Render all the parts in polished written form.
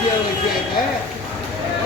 ₹1100, ₹1200,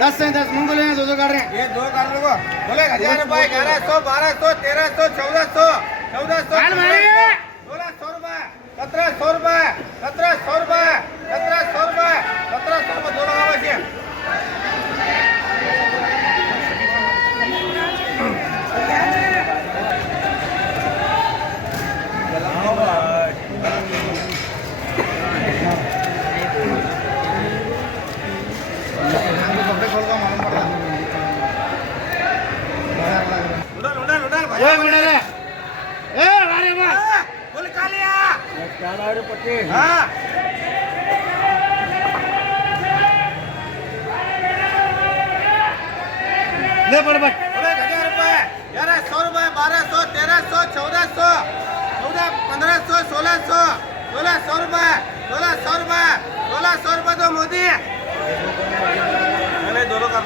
₹1300, ₹1400, ₹1400, ₹1500, मोदी नहीं दोनों कर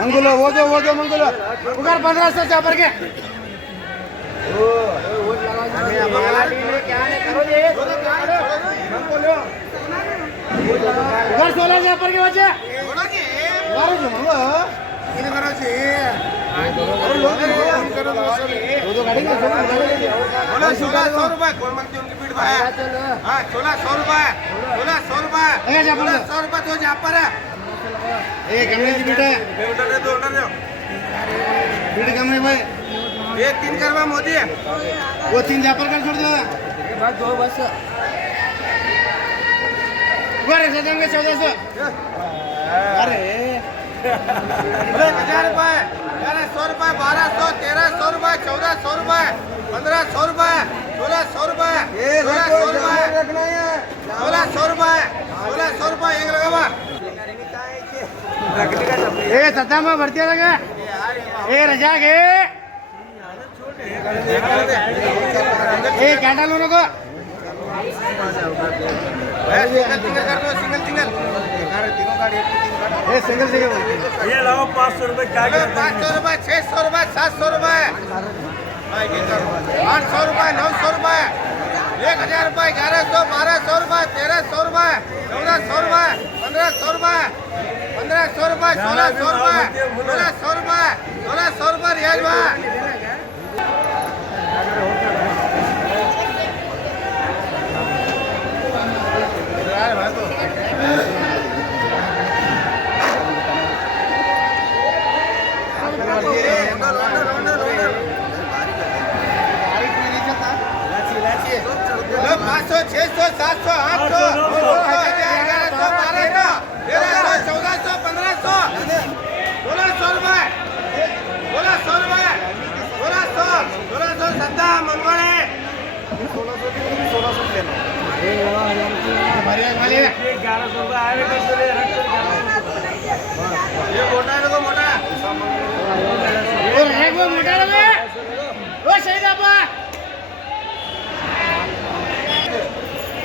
मंगुलो वो दो मंगुलो उधर 1500 चापर के उधर 16 चापर के बच्चे ₹1600 कोण मागते उनकी पीठ भाया हाँ ₹1600 ₹100 तो जापर है कमरे की बेटा ऑर्डर दे बेटे कमरे भाई ये 3 करवा मोदी वो 3 जापर कर छोड़ दो बस 2 बस ऊपर से देंगे 1400 अरे ₹1000 ₹1100 ₹1200 ₹1300 ₹1400 ₹1500 ₹1600 एक लगा सत्ता में भरती लगा रजा के कैंडल लोगों को सिंगल ये लाओ 500 रुपए क्या ₹500 ₹600 ₹700 ₹800 ₹900 ₹1000 ₹1100 ₹1200 ₹1300 ₹1400 ₹1500 ₹1600 रियाज ₹500 ₹600 ₹700 ₹800 ₹1100 ₹1200 ₹1300 ₹1400 ₹1600 सत्ता मंगोड़े ये मोटा है देखो मोटा मोटा लगे वो सही आपा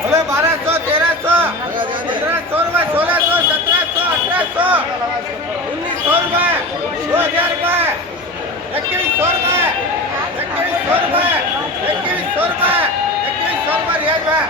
बोले 1200 1300 ₹1500 ₹1600 1700 1800 ₹1900 ₹2000 ₹2100 रियाज भाई